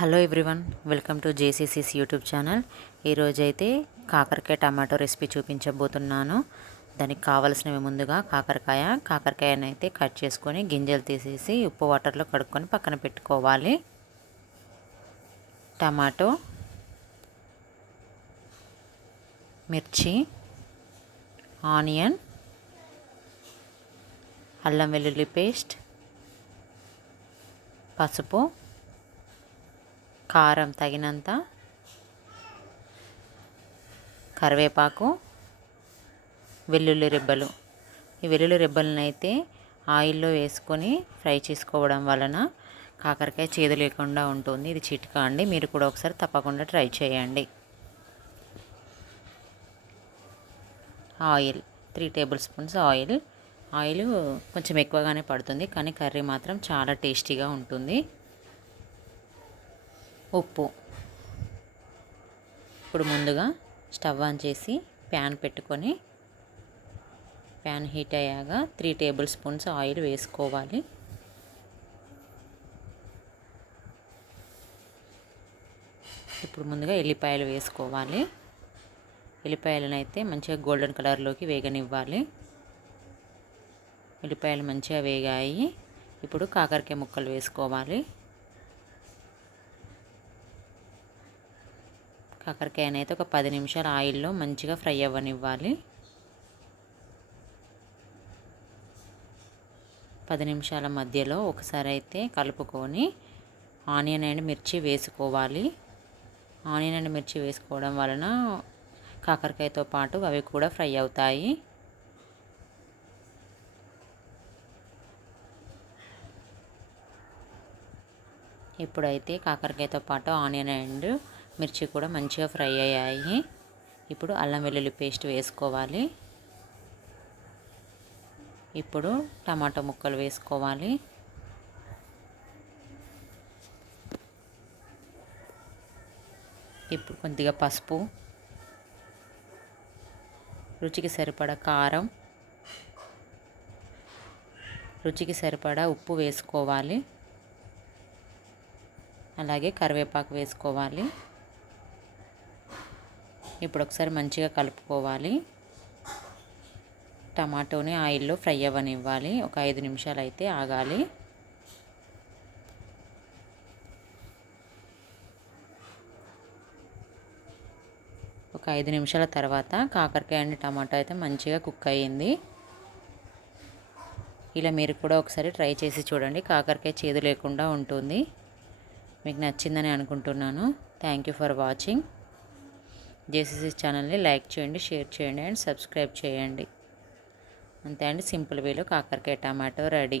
Hello everyone, welcome to జేసీసీస్ YouTube channel. ఈరోజైతే కాకరకాయ టమాటో రెసిపీ చూపించబోతున్నాను. దానికి కావలసినవి ముందుగా కాకరకాయను అయితే కట్ చేసుకొని గింజలు తీసేసి ఉప్పు వాటర్లో కడుక్కొని పక్కన పెట్టుకోవాలి. టమాటో, మిర్చి, ఆనియన్, అల్లం వెల్లుల్లి పేస్ట్, పసుపు, కారం తగినంత, కరివేపాకు, వెల్లుల్లి రెబ్బలు. ఈ వెల్లుల్లి రెబ్బలను అయితే ఆయిల్లో వేసుకొని ఫ్రై చేసుకోవడం వలన కాకరకాయ చేదు లేకుండా ఉంటుంది. ఇది చిట్కా అండి, మీరు కూడా ఒకసారి తప్పకుండా ట్రై చేయండి. ఆయిల్ 3 టేబుల్ స్పూన్స్ ఆయిల్ కొంచెం ఎక్కువగానే పడుతుంది, కానీ కర్రీ మాత్రం చాలా టేస్టీగా ఉంటుంది. ఉప్పు. ఇప్పుడు ముందుగా స్టవ్ ఆన్ చేసి ప్యాన్ పెట్టుకొని ప్యాన్ హీట్ అయ్యాక 3 టేబుల్ స్పూన్స్ ఆయిల్ వేసుకోవాలి. ఇప్పుడు ముందుగా ఎల్లిపాయలు వేసుకోవాలి. ఎల్లిపాయలను అయితే మంచిగా గోల్డెన్ కలర్లోకి వేగనివ్వాలి. ఎల్లిపాయలు మంచిగా వేగాయి. ఇప్పుడు కాకరకాయ ముక్కలు వేసుకోవాలి. కాకరకాయను అయితే ఒక 10 నిమిషాలు ఆయిల్లో మంచిగా ఫ్రై అవ్వనివ్వాలి. 10 నిమిషాల మధ్యలో ఒకసారి అయితే కలుపుకొని ఆనియన్ అండ్ మిర్చి వేసుకోవాలి. ఆనియన్ అండ్ మిర్చి వేసుకోవడం వలన కాకరకాయతో పాటు అవి కూడా ఫ్రై అవుతాయి. ఇప్పుడైతే కాకరకాయతో పాటు ఆనియన్ అండ్ మిర్చి కూడా మంచిగా ఫ్రై అయ్యాయి. ఇప్పుడు అల్లం వెల్లుల్లి పేస్ట్ వేసుకోవాలి. ఇప్పుడు టమాటో ముక్కలు వేసుకోవాలి. ఇప్పుడు కొద్దిగా పసుపు, రుచికి సరిపడా కారం, రుచికి సరిపడా ఉప్పు వేసుకోవాలి. అలాగే కరివేపాకు వేసుకోవాలి. ఇప్పుడు ఒకసారి మంచిగా కలుపుకోవాలి. టమాటోని ఆయిల్లో ఫ్రై అవ్వనివ్వాలి. ఒక 5 నిమిషాలు అయితే ఆగాలి. ఒక 5 నిమిషాల తర్వాత కాకరకాయ అండ్ టమాటో అయితే మంచిగా కుక్ అయ్యింది. ఇలా మీరు కూడా ఒకసారి ట్రై చేసి చూడండి. కాకరకాయ చేదు లేకుండా ఉంటుంది. మీకు నచ్చిందని అనుకుంటున్నాను. Thank you for watching. JCC ఛానల్ని లైక్ చేయండి, షేర్ చేయండి అండ్ సబ్స్క్రైబ్ చేయండి. అంతే అండి, సింపుల్ వేలో కాకరకాయ టమాటో రెడీ.